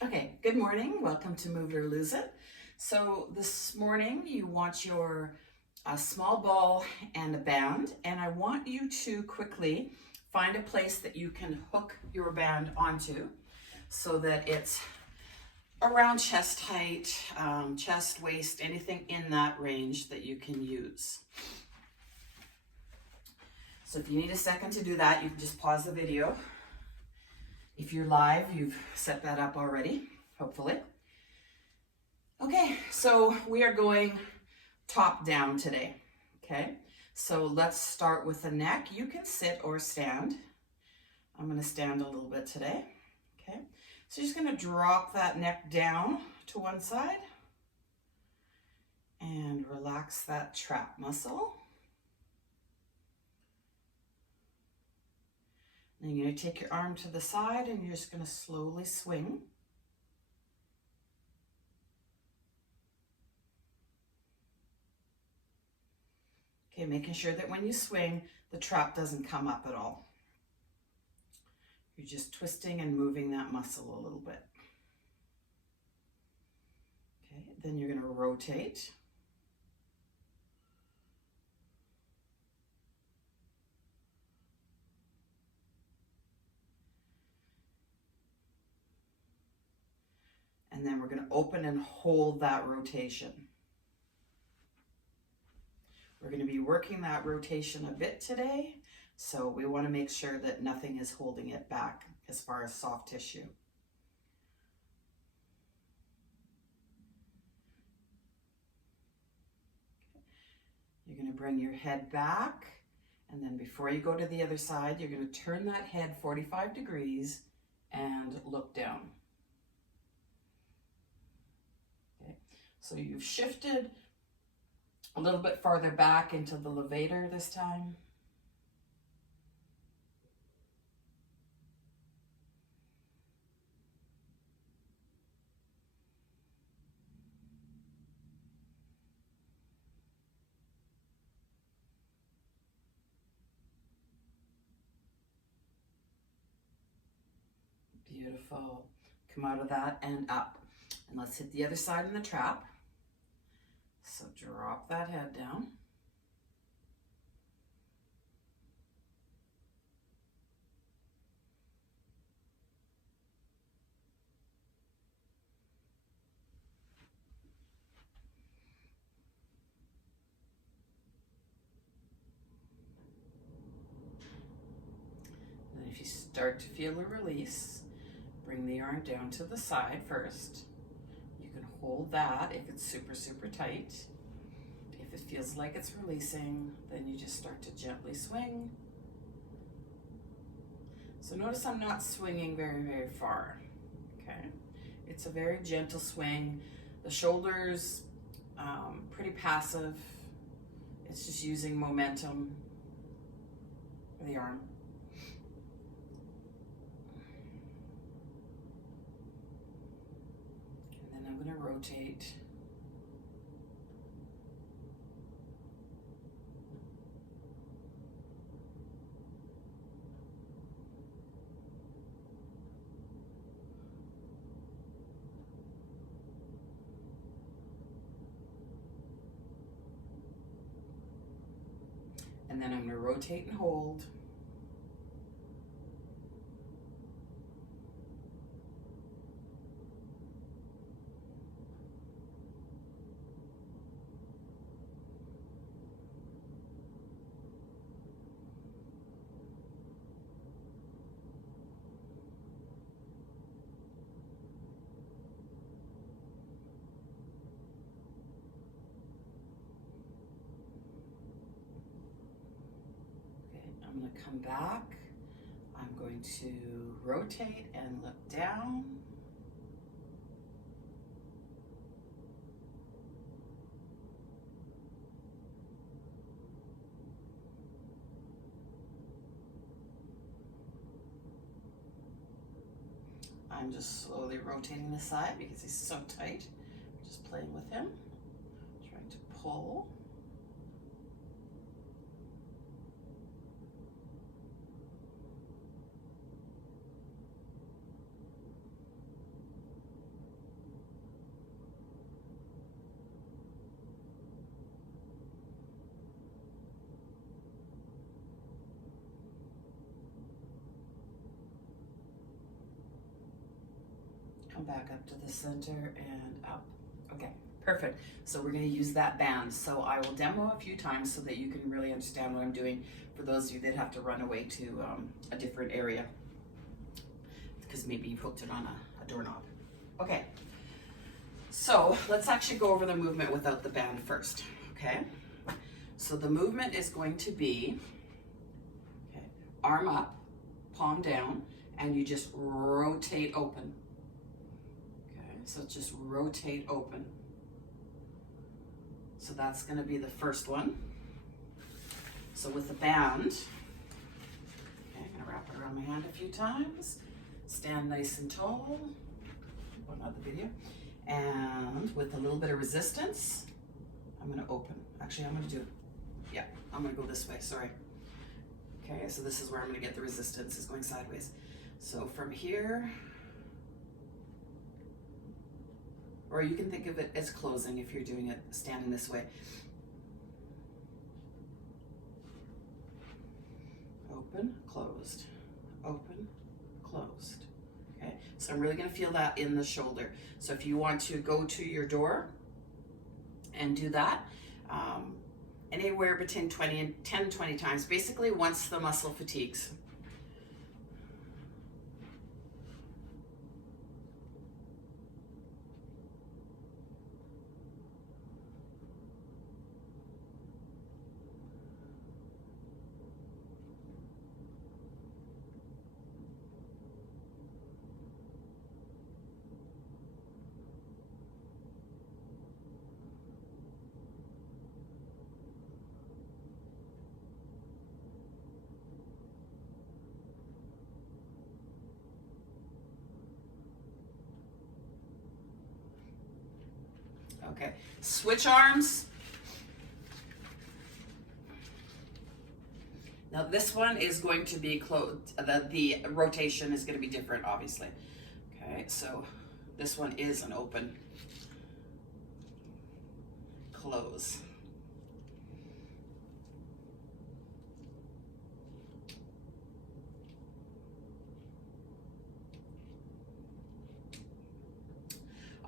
Okay, good morning. Welcome to Move It or Lose It. So this morning you want your small ball and a band, and I want you to quickly find a place that you can hook your band onto so that it's around chest height, chest, waist, anything in that range that you can use. So if you need a second to do that, you can just pause the video. If you're live, you've set that up already, hopefully. Okay, so we are going top down today, okay? So let's start with the neck. You can sit or stand. I'm gonna stand a little bit today, okay? So you're just gonna drop that neck down to one side and relax that trap muscle. Then you're gonna take your arm to the side and you're just gonna slowly swing. Okay, making sure that when you swing, the trap doesn't come up at all. You're just twisting and moving that muscle a little bit. Okay, then you're gonna rotate. And then we're going to open and hold that rotation. We're going to be working that rotation a bit today, so we want to make sure that nothing is holding it back as far as soft tissue. You're going to bring your head back, and then before you go to the other side, you're going to turn that head 45 degrees and look down. Okay, so you've shifted a little bit farther back into the levator this time. Beautiful. Come out of that and up. And let's hit the other side in the trap. So drop that head down. And if you start to feel a release, bring the arm down to the side first. You can hold that if it's super, super tight. If it feels like it's releasing, then you just start to gently swing. So notice I'm not swinging very, very far, okay? It's a very gentle swing. The shoulders, pretty passive. It's just using momentum for the arm. And then I'm going to rotate. And then I'm going to rotate and hold. I'm going to come back. I'm going to rotate and look down. I'm just slowly rotating the side because he's so tight. Just playing with him, trying to pull. Come back up to the center and up. Okay, perfect. So we're going to use that band. So I will demo a few times so that you can really understand what I'm doing for those of you that have to run away to a different area because maybe you've hooked it on a doorknob. Okay, so let's actually go over the movement without the band first, okay? So the movement is going to be, okay, arm up, palm down, and you just rotate open. Okay, so just rotate open. So that's going to be the first one. So with the band, okay, I'm going to wrap it around my hand a few times. Stand nice and tall. One other video. And with a little bit of resistance, I'm going to open. Actually, I'm going to do, yeah, I'm going to go this way, sorry. Okay, so this is where I'm going to get the resistance, is going sideways. So from here, or you can think of it as closing if you're doing it standing this way. Open, closed, open, closed. Okay, so I'm really going to feel that in the shoulder. So if you want to go to your door and do that, anywhere between 10 and 20 times, basically once the muscle fatigues. Okay, switch arms. Now this one is going to be closed. The rotation is going to be different, obviously. Okay, so this one is an open, close.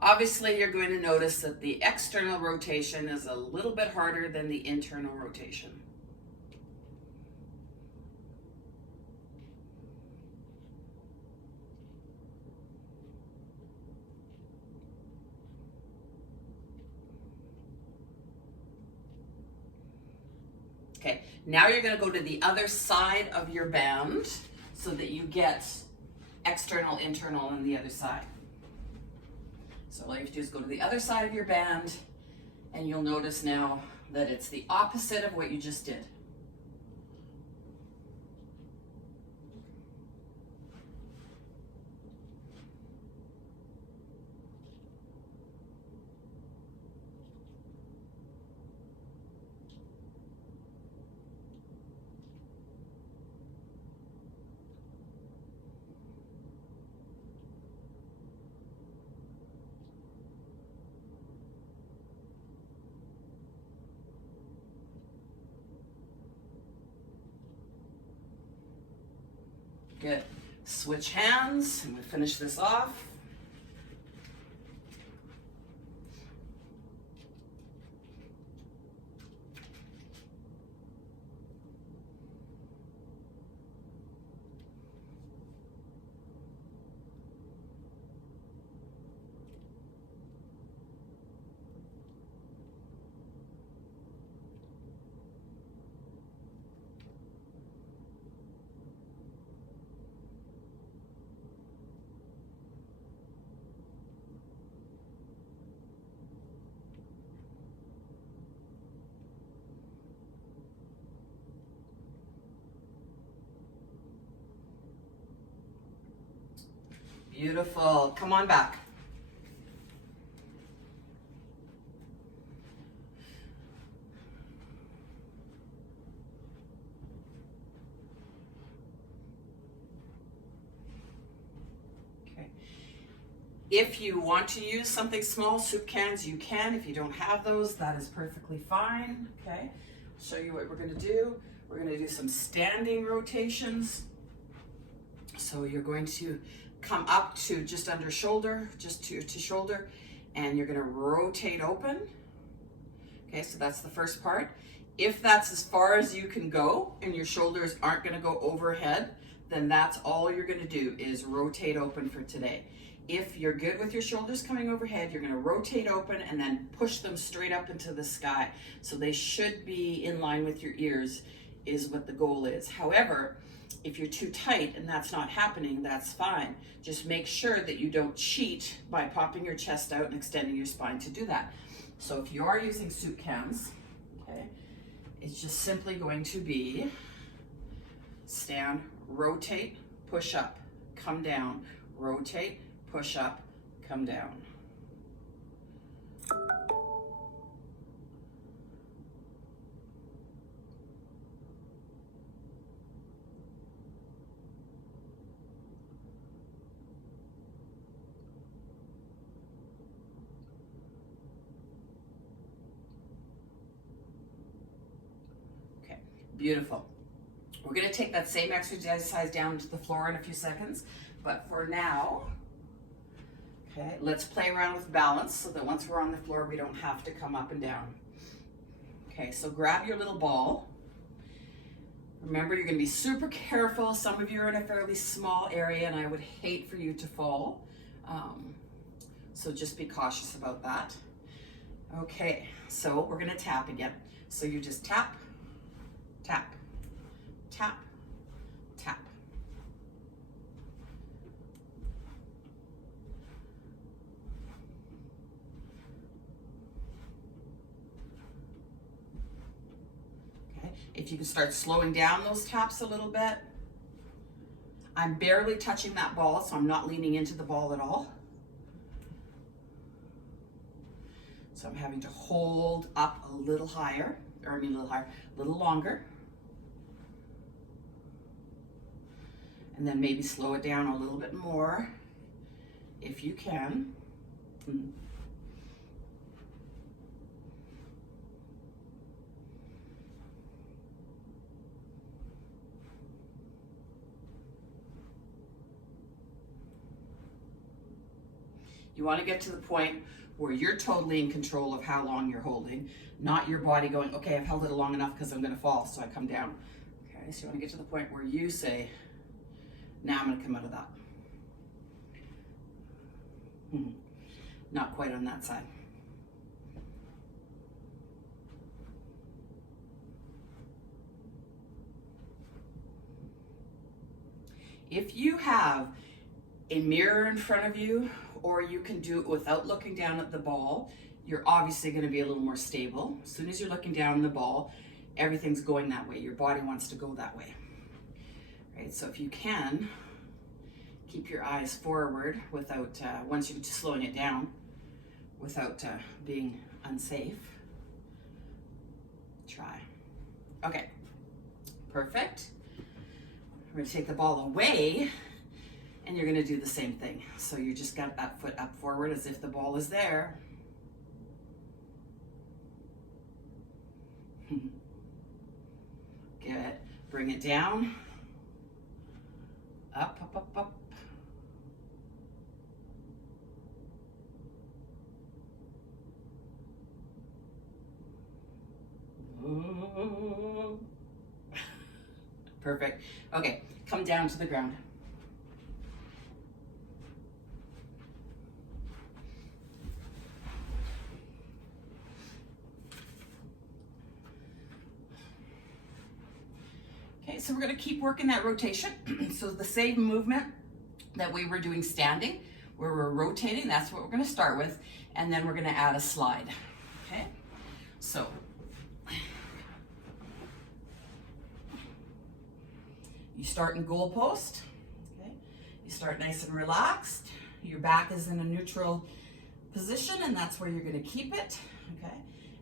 Obviously, you're going to notice that the external rotation is a little bit harder than the internal rotation. Okay, now you're going to go to the other side of your band so that you get external, internal on the other side. So all you have to do is go to the other side of your band, and you'll notice now that it's the opposite of what you just did. Good. Switch hands, and we finish this off. Beautiful. Come on back. Okay. If you want to use something small, soup cans, you can. If you don't have those, that is perfectly fine. Okay. I'll show you what we're going to do. We're going to do some standing rotations. So you're going to come up to just under shoulder, just to shoulder, and you're gonna rotate open. Okay, so that's the first part. If that's as far as you can go and your shoulders aren't gonna go overhead, then that's all you're gonna do is rotate open for today. If you're good with your shoulders coming overhead, you're gonna rotate open and then push them straight up into the sky. So they should be in line with your ears is what the goal is. However, if you're too tight and that's not happening, that's fine. Just make sure that you don't cheat by popping your chest out and extending your spine to do that. So if you are using soup cans, okay, it's just simply going to be stand, rotate, push up, come down, rotate, push up, come down. Okay, beautiful. We're gonna take that same exercise down to the floor in a few seconds, but for now, okay, let's play around with balance so that once we're on the floor, we don't have to come up and down. Okay, so grab your little ball. Remember, you're gonna be super careful. Some of you are in a fairly small area and I would hate for you to fall. So just be cautious about that. Okay, so we're gonna tap again. So you just tap, tap, tap, tap. Okay, if you can start slowing down those taps a little bit. I'm barely touching that ball, so I'm not leaning into the ball at all. So I'm having to hold up a little higher, or I mean a little higher, a little longer. And then maybe slow it down a little bit more, if you can. You want to get to the point where you're totally in control of how long you're holding, not your body going, okay, I've held it long enough because I'm going to fall, so I come down. Okay, so you want to get to the point where you say, now I'm going to come out of that. Not quite on that side. If you have a mirror in front of you, or you can do it without looking down at the ball, you're obviously going to be a little more stable. As soon as you're looking down at the ball, everything's going that way. Your body wants to go that way. Right? So if you can, keep your eyes forward without, once you're just slowing it down, without being unsafe. Try. Okay, perfect. We're going to take the ball away. And you're gonna do the same thing. So you just got that foot up forward as if the ball is there. Good. Bring it down. Up, up, up, up. Perfect. Okay, come down to the ground. So we're going to keep working that rotation. So the same movement that we were doing standing, where we're rotating, that's what we're going to start with. And then we're going to add a slide. Okay? So you start in goal post. Okay? You start nice and relaxed. Your back is in a neutral position, and that's where you're going to keep it. Okay?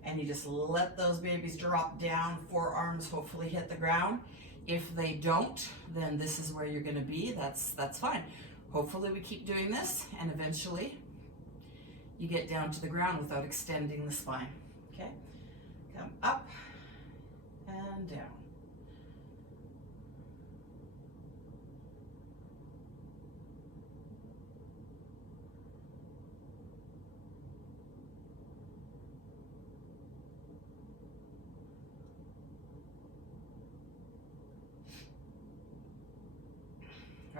And you just let those babies drop down, forearms hopefully hit the ground. If they don't, then this is where you're going to be. That's fine. Hopefully we keep doing this, and eventually you get down to the ground without extending the spine. Okay? Come up and down.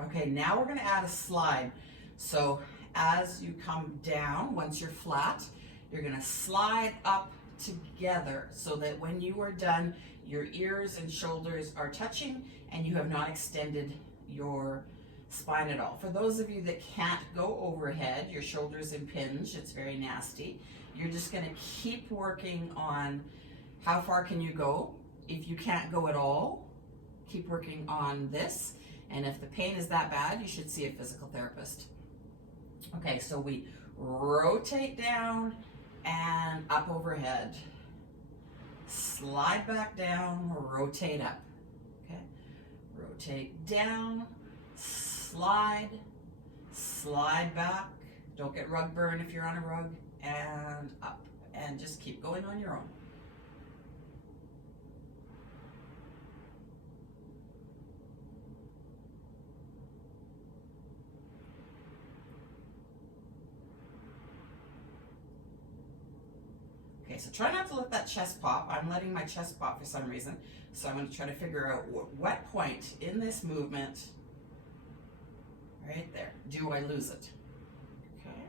Okay, now we're gonna add a slide. So as you come down, once you're flat, you're gonna slide up together so that when you are done, your ears and shoulders are touching and you have not extended your spine at all. For those of you that can't go overhead, your shoulders impinge, it's very nasty. You're just gonna keep working on how far can you go. If you can't go at all, keep working on this. And if the pain is that bad, you should see a physical therapist. Okay, so we rotate down and up overhead. Slide back down, rotate up. Okay, rotate down, slide, slide back. Don't get rug burn if you're on a rug, and up. And just keep going on your own. Okay, so try not to let that chest pop. I'm letting my chest pop for some reason. So I'm going to try to figure out what point in this movement, right there, do I lose it? Okay,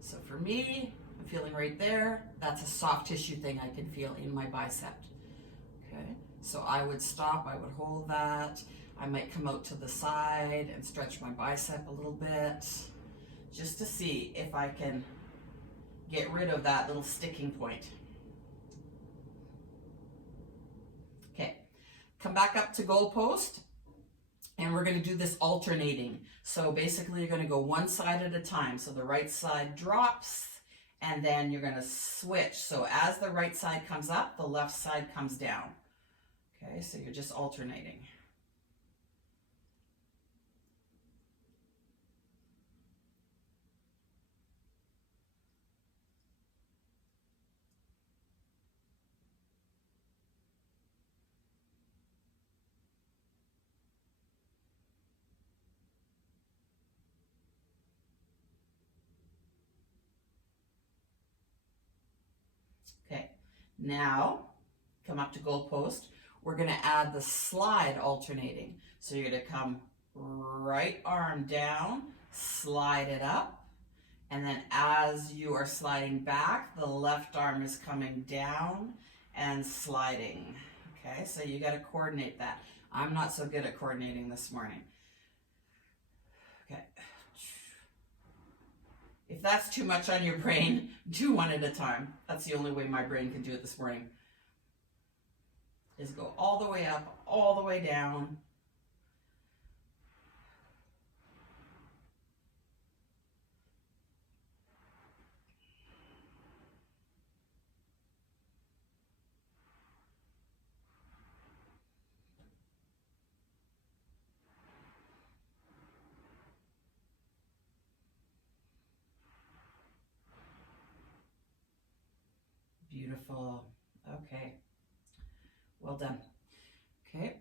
so for me, I'm feeling right there. That's a soft tissue thing I can feel in my bicep. Okay, so I would stop, I would hold that. I might come out to the side and stretch my bicep a little bit just to see if I can get rid of that little sticking point. Okay, come back up to goal post, and we're going to do this alternating. So basically you're going to go one side at a time. So the right side drops, and then you're going to switch. So as the right side comes up, the left side comes down. Okay, so you're just alternating. Okay, now come up to goal post. We're going to add the slide alternating. So you're going to come right arm down, slide it up, and then as you are sliding back, the left arm is coming down and sliding. Okay, so you got to coordinate that. I'm not so good at coordinating this morning. Okay. If that's too much on your brain, do one at a time. That's the only way my brain can do it this morning. Is go all the way up, all the way down. Beautiful. Okay. Well done. Okay.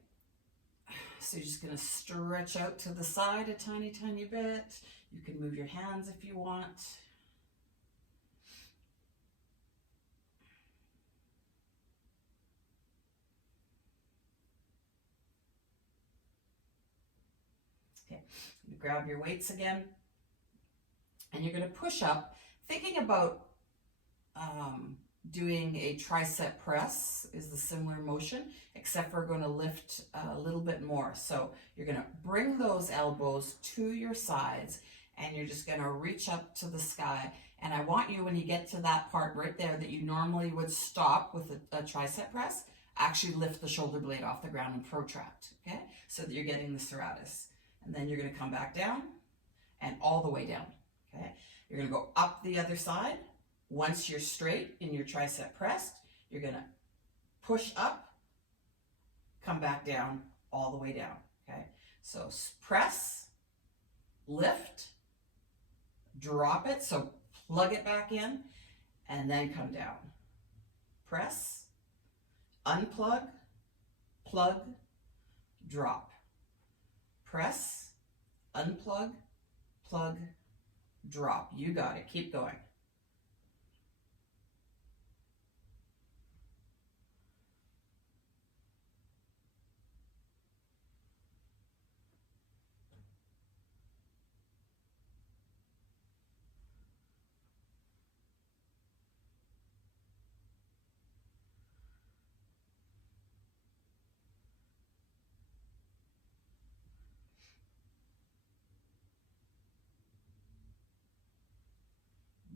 So you're just going to stretch out to the side a tiny, tiny bit. You can move your hands if you want. Okay. You grab your weights again. And you're going to push up, thinking about doing a tricep press is the similar motion, except we're going to lift a little bit more. So you're going to bring those elbows to your sides, and you're just going to reach up to the sky. And I want you, when you get to that part right there that you normally would stop with a tricep press, actually lift the shoulder blade off the ground and protract, okay? So that you're getting the serratus. And then you're going to come back down and all the way down, okay? You're going to go up the other side. Once you're straight in your tricep pressed, you're going to push up, come back down, all the way down, okay? So press, lift, drop it, so plug it back in, and then come down. Press, unplug, plug, drop. Press, unplug, plug, drop. You got it. Keep going.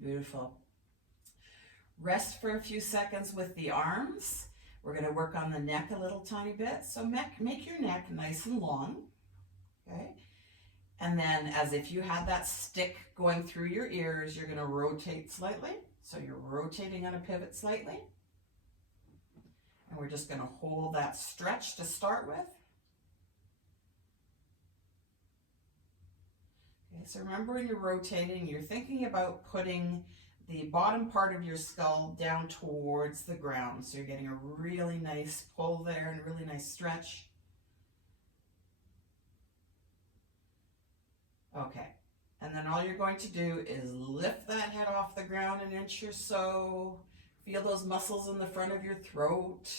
beautiful. Rest for a few seconds with the arms. We're going to work on the neck a little tiny bit. So make your neck nice and long, okay? And then as if you had that stick going through your ears, you're going to rotate slightly. So you're rotating on a pivot slightly. And we're just going to hold that stretch to start with. Okay, so remember when you're rotating, you're thinking about putting the bottom part of your skull down towards the ground. So you're getting a really nice pull there and a really nice stretch. Okay, and then all you're going to do is lift that head off the ground an inch or so. Feel those muscles in the front of your throat.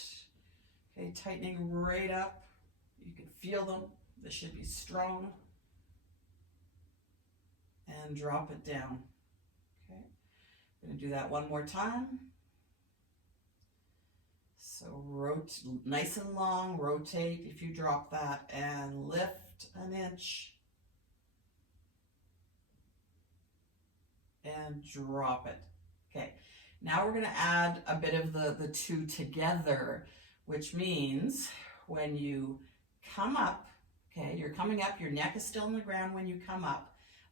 Okay, tightening right up. You can feel them. They should be strong. And drop it down. Okay, I'm going to do that one more time. So nice and long, rotate if you drop that, and lift an inch. And drop it. Okay, now we're going to add a bit of the two together, which means when you come up, okay, you're coming up, your neck is still on the ground when you come up.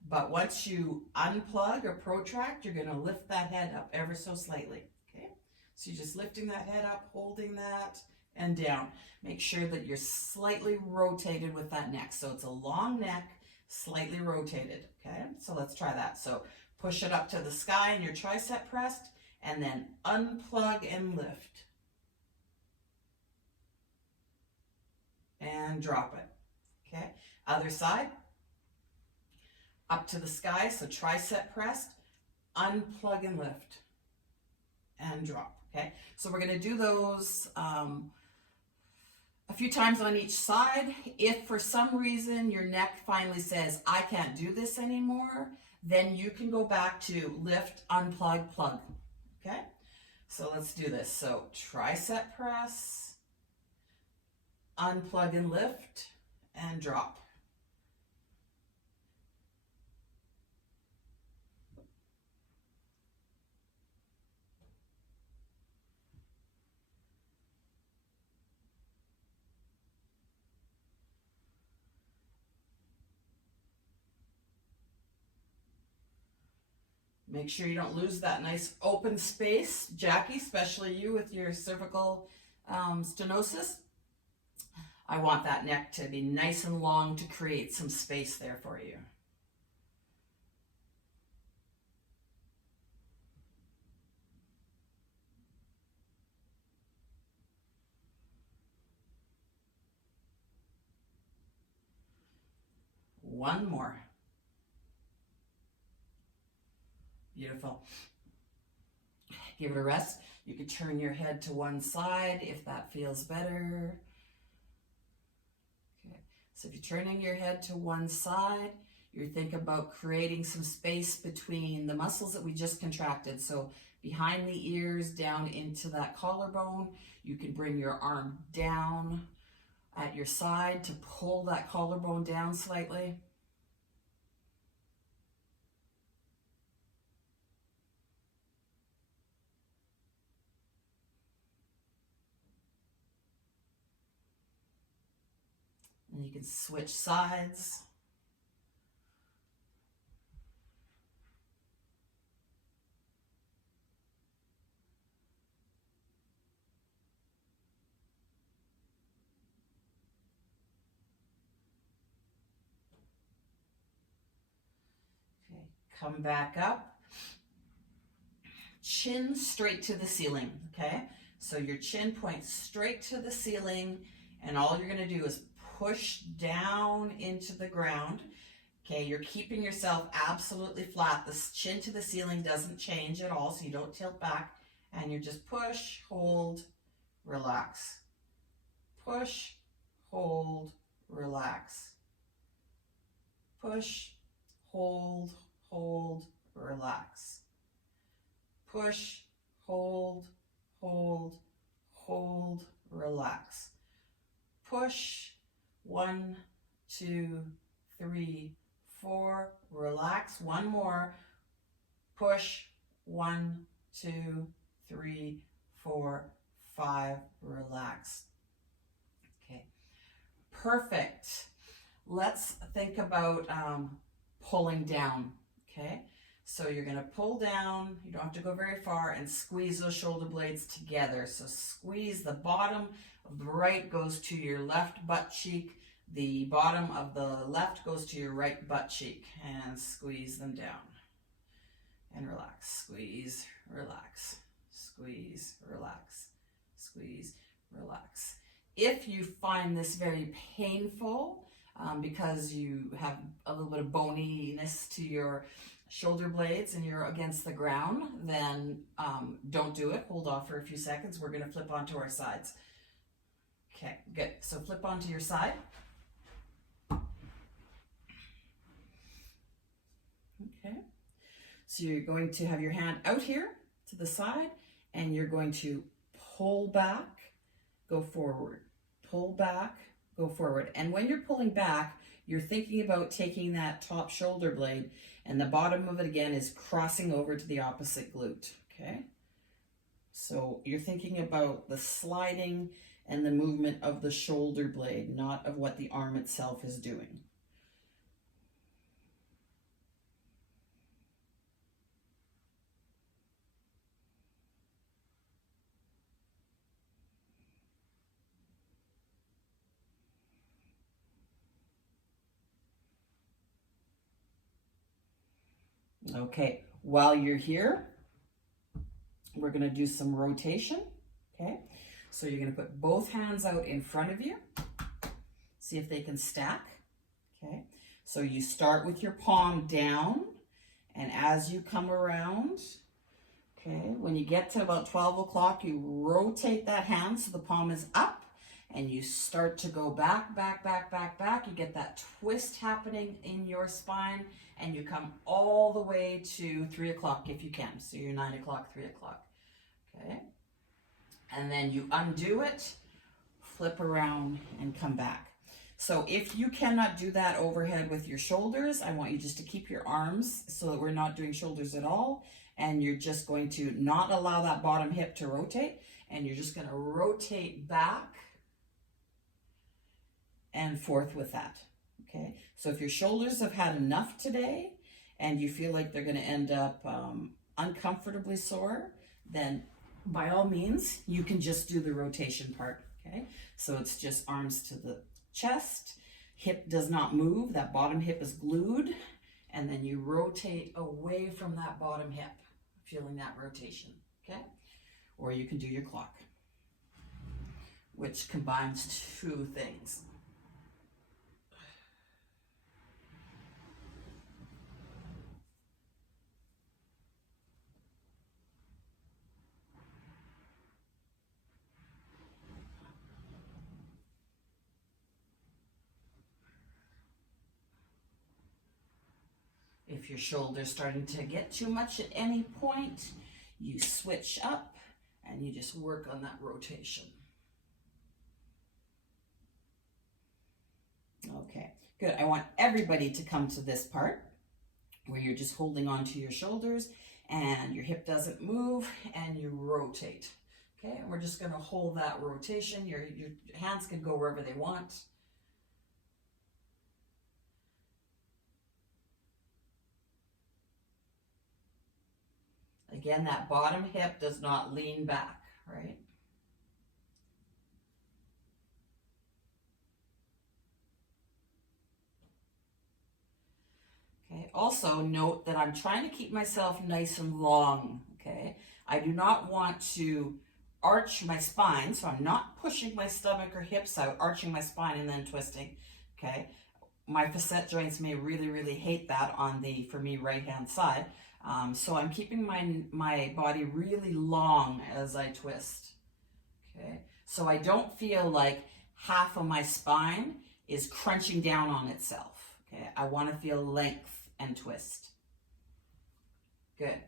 But once you unplug or protract, you're going to lift that head up ever so slightly, okay? So you're just lifting that head up, holding that, and down. Make sure that you're slightly rotated with that neck. So it's a long neck, slightly rotated, okay? So let's try that. So push it up to the sky in your tricep pressed, and then unplug and lift. And drop it, okay? Other side. Up to the sky, so tricep pressed, unplug and lift, and drop, okay? So we're gonna do those a few times on each side. If for some reason your neck finally says, I can't do this anymore, then you can go back to lift, unplug, plug, okay? So let's do this. So tricep press, unplug and lift, and drop. Make sure you don't lose that nice open space. Jackie, especially you with your cervical stenosis. I want that neck to be nice and long to create some space there for you. One more. Beautiful. Give it a rest. You could turn your head to one side if that feels better. Okay. So if you're turning your head to one side, you think about creating some space between the muscles that we just contracted. So behind the ears, down into that collarbone. You can bring your arm down at your side to pull that collarbone down slightly. And you can switch sides. Okay, come back up. Chin straight to the ceiling, okay? So your chin points straight to the ceiling, and all you're going to do is push down into the ground. Okay, you're keeping yourself absolutely flat. The chin to the ceiling doesn't change at all, so you don't tilt back. And you just push, hold, relax. Push, hold, relax. Push, hold, relax. Push, hold, relax. Push, 1, 2, 3, 4, relax. One more. Push, 1, 2, 3, 4, 5. Relax. Okay, perfect. Let's think about pulling down. Okay, so you're going to pull down. You don't have to go very far, and squeeze those shoulder blades together. So squeeze the bottom of the right goes to your left butt cheek. The bottom of the left goes to your right butt cheek, and squeeze them down. And relax. Squeeze, relax, squeeze, relax, squeeze, relax. If you find this very painful because you have a little bit of boniness to your shoulder blades and you're against the ground, then don't do it. Hold off for a few seconds. We're going to flip onto our sides. Okay, good. So flip onto your side. Okay. So you're going to have your hand out here to the side, and you're going to pull back, go forward, pull back, go forward. And when you're pulling back, you're thinking about taking that top shoulder blade, and the bottom of it again is crossing over to the opposite glute, okay? So you're thinking about the sliding and the movement of the shoulder blade, not of what the arm itself is doing. Okay, while you're here, we're going to do some rotation, okay? So you're going to put both hands out in front of you. See if they can stack, okay? So you start with your palm down, and as you come around, okay, when you get to about 12 o'clock, you rotate that hand so the palm is up, and you start to go back, back, back, back, back. You get that twist happening in your spine, and you come all the way to 3 o'clock if you can. So you're 9 o'clock, 3 o'clock, okay? And then you undo it, flip around, and come back. So if you cannot do that overhead with your shoulders, I want you just to keep your arms so that we're not doing shoulders at all, and you're just going to not allow that bottom hip to rotate, and you're just going to rotate back and forth with that, okay? So if your shoulders have had enough today and you feel like they're going to end up uncomfortably sore, then by all means, you can just do the rotation part, okay? So it's just arms to the chest, hip does not move, that bottom hip is glued, and then you rotate away from that bottom hip, feeling that rotation, okay? Or you can do your clock, which combines two things. If your shoulder's starting to get too much at any point, you switch up and you just work on that rotation. Okay, good. I want everybody to come to this part where you're just holding on to your shoulders and your hip doesn't move and you rotate. Okay, and we're just going to hold that rotation. Your hands can go wherever they want. Again, that bottom hip does not lean back, right? Okay, also note that I'm trying to keep myself nice and long, okay? I do not want to arch my spine, so I'm not pushing my stomach or hips out, arching my spine and then twisting, okay? My facet joints may really, really hate that on the, for me, right-hand side. So I'm keeping my body really long as I twist, okay? So I don't feel like half of my spine is crunching down on itself, okay? I want to feel length and twist. Good.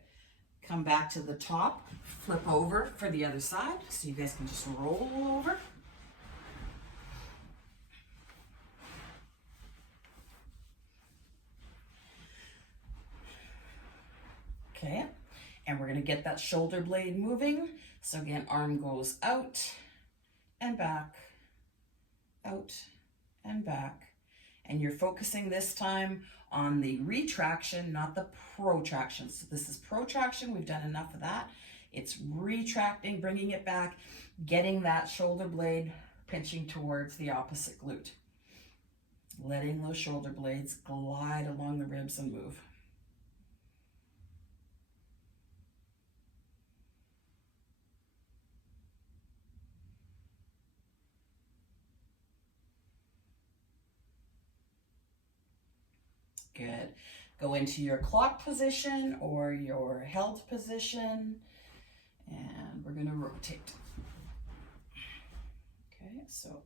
Come back to the top, flip over for the other side, so you guys can just roll over. Okay, And we're gonna get that shoulder blade moving. So again, arm goes out and back, out and back. And you're focusing this time on the retraction, not the protraction. So this is protraction, we've done enough of that. It's retracting, bringing it back, getting that shoulder blade pinching towards the opposite glute. Letting those shoulder blades glide along the ribs and move. Good. Go into your clock position or your held position, and we're going to rotate. Okay, so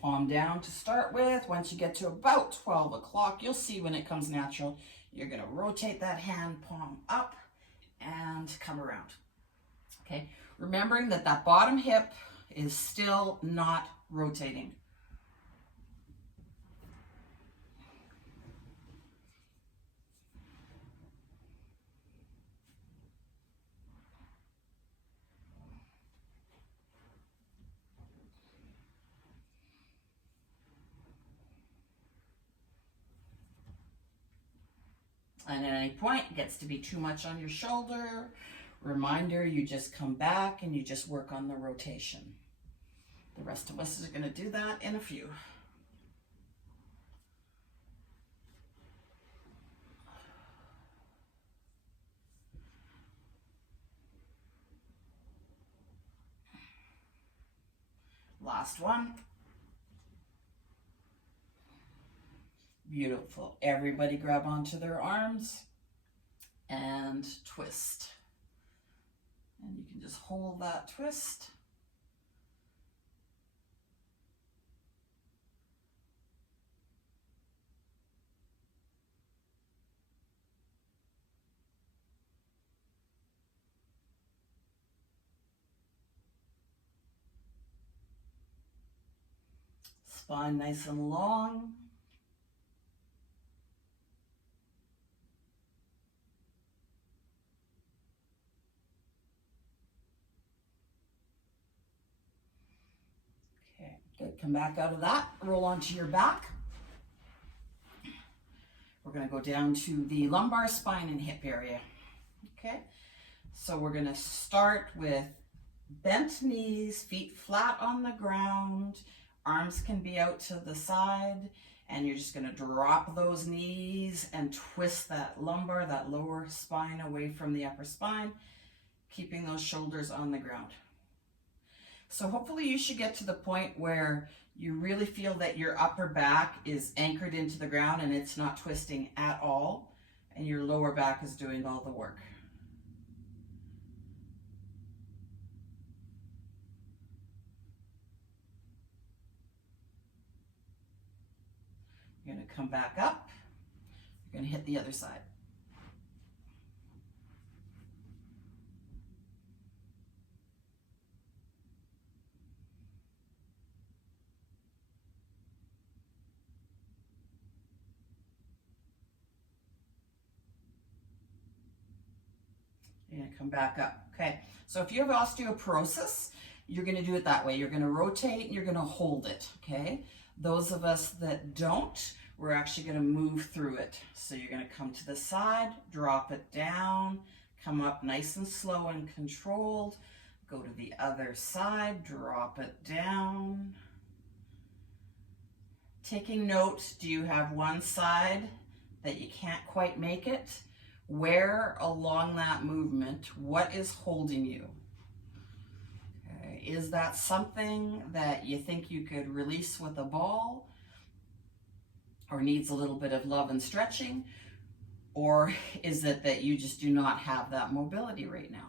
palm down to start with. Once you get to about 12 o'clock, you'll see when it comes natural, you're going to rotate that hand palm up and come around. Okay, remembering that that bottom hip is still not rotating. And at any point, it gets to be too much on your shoulder. Reminder, you just come back and you just work on the rotation. The rest of us are going to do that in a few. Last one. Beautiful. Everybody grab onto their arms and twist. And you can just hold that twist. Spine nice and long. Good. Come back out of that, roll onto your back. We're going to go down to the lumbar, spine, and hip area. Okay, so we're going to start with bent knees, feet flat on the ground, arms can be out to the side, and you're just going to drop those knees and twist that lumbar, that lower spine away from the upper spine, keeping those shoulders on the ground. So hopefully you should get to the point where you really feel that your upper back is anchored into the ground and it's not twisting at all, and your lower back is doing all the work. You're going to come back up. You're going to hit the other side. You're going to come back up. Okay, so if you have osteoporosis, you're going to do it that way. You're going to rotate and you're going to hold it. Okay, those of us that don't, we're actually going to move through it. So you're going to come to the side, drop it down, come up nice and slow and controlled, go to the other side, drop it down. Taking note, do you have one side that you can't quite make it? Where along that movement, what is holding you? Okay. Is that something that you think you could release with a ball, or needs a little bit of love and stretching? Or is it that you just do not have that mobility right now?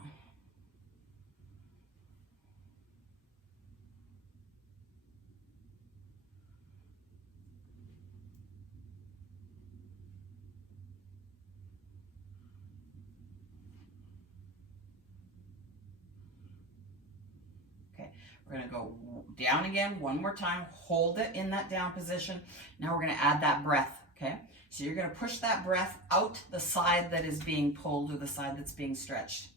We're going to go down again one more time, hold it in that down position. Now we're going to add that breath, okay? So you're going to push that breath out the side that is being pulled or the side that's being stretched.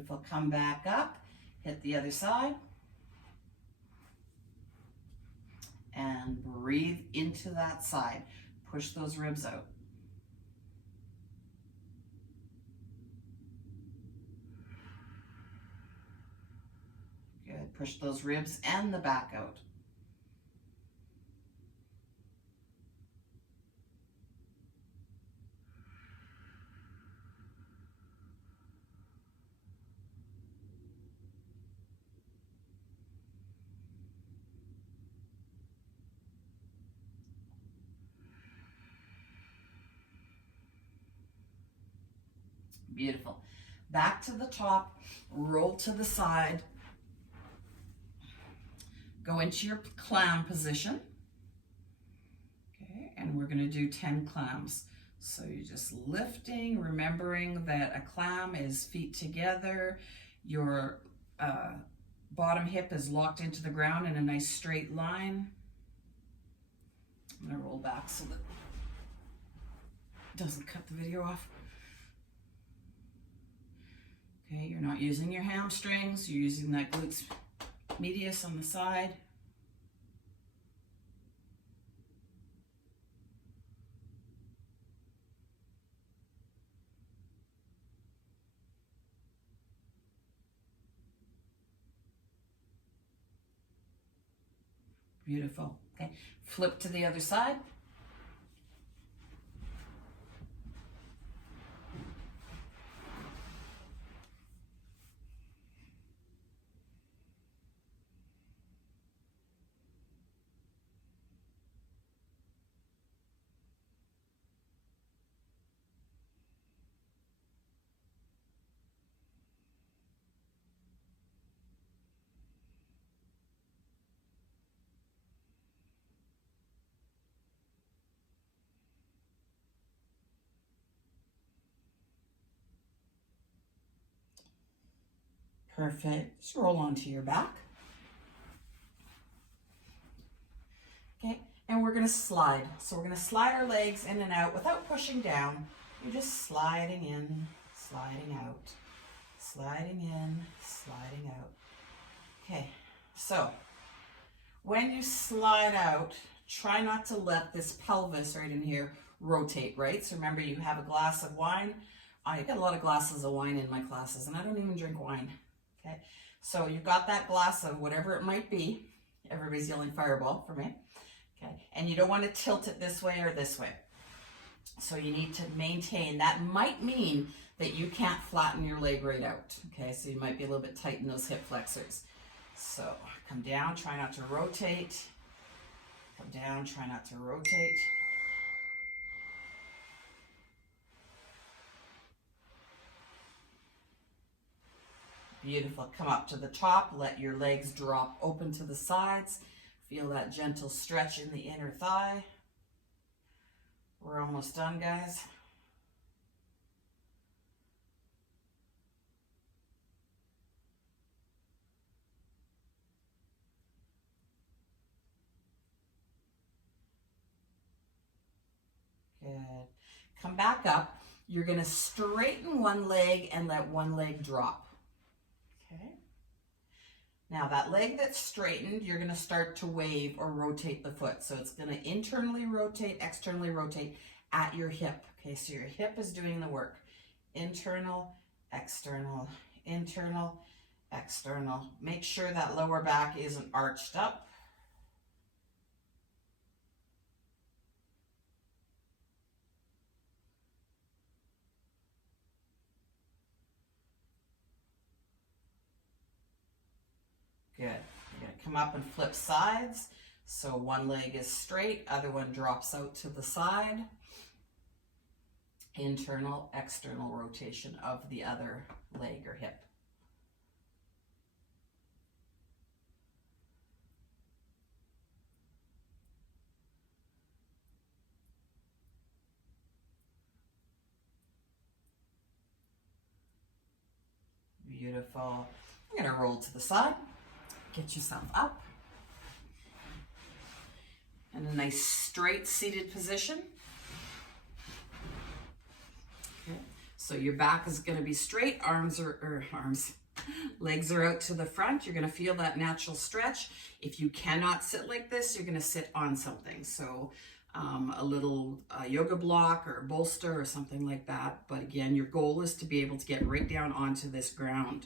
Beautiful. Come back up, hit the other side, and breathe into that side. Push those ribs out. Good. Push those ribs and the back out. Beautiful. Back to the top, roll to the side, go into your clam position. Okay, and we're going to do 10 clams. So you're just lifting, remembering that a clam is feet together, your bottom hip is locked into the ground in a nice straight line. I'm going to roll back so that it doesn't cut the video off. Okay, you're not using your hamstrings, you're using that glutes medius on the side. Beautiful. Okay, flip to the other side. Perfect. Just roll onto your back. Okay, and we're going to slide. So we're going to slide our legs in and out without pushing down. You're just sliding in, sliding out, sliding in, sliding out. Okay, so when you slide out, try not to let this pelvis right in here rotate, right? So remember, you have a glass of wine. I get a lot of glasses of wine in my classes, and I don't even drink wine. Okay, so you've got that glass of whatever it might be. Everybody's yelling Fireball for me. Okay, and you don't want to tilt it this way or this way. So you need to maintain. That might mean that you can't flatten your leg right out. Okay, so you might be a little bit tight in those hip flexors. So come down, try not to rotate. Come down, try not to rotate. Beautiful. Come up to the top. Let your legs drop open to the sides. Feel that gentle stretch in the inner thigh. We're almost done, guys. Good. Come back up. You're going to straighten one leg and let one leg drop. Okay. Now that leg that's straightened, you're going to start to wave or rotate the foot. So it's going to internally rotate, externally rotate at your hip. Okay, so your hip is doing the work. Internal, external, internal, external. Make sure that lower back isn't arched up. Good. You're going to come up and flip sides. So one leg is straight, other one drops out to the side. Internal, external rotation of the other leg or hip. Beautiful. You're going to roll to the side. Get yourself up. In a nice straight seated position. Okay. So your back is going to be straight, legs are out to the front. You're going to feel that natural stretch. If you cannot sit like this, you're going to sit on something. So a little yoga block or a bolster or something like that. But again, your goal is to be able to get right down onto this ground.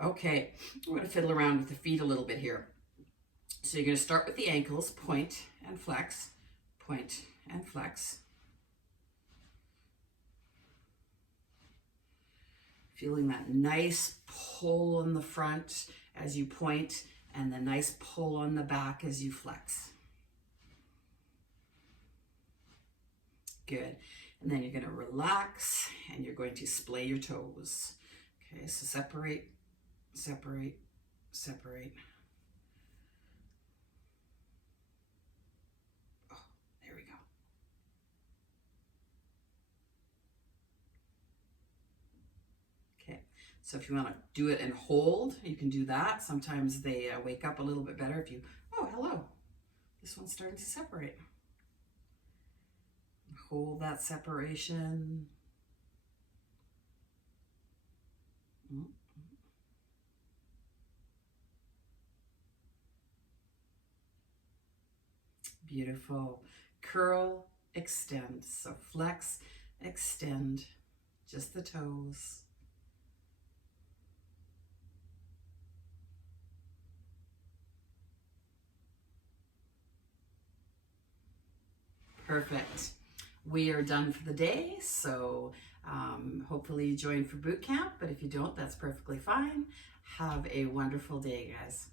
Okay, I'm going to fiddle around with the feet a little bit here. So you're going to start with the ankles, point and flex, point and flex. Feeling that nice pull on the front as you point and the nice pull on the back as you flex. Good. And then you're going to relax and you're going to splay your toes. Okay, so separate, separate, separate. Oh, there we go. Okay, so if you want to do it and hold, you can do that. Sometimes they wake up a little bit better if you, oh, hello. This one's starting to separate. Hold that separation. Beautiful. Curl, extend. So flex, extend, just the toes. Perfect. We are done for the day, so hopefully you join for boot camp, but if you don't, that's perfectly fine. Have a wonderful day, guys.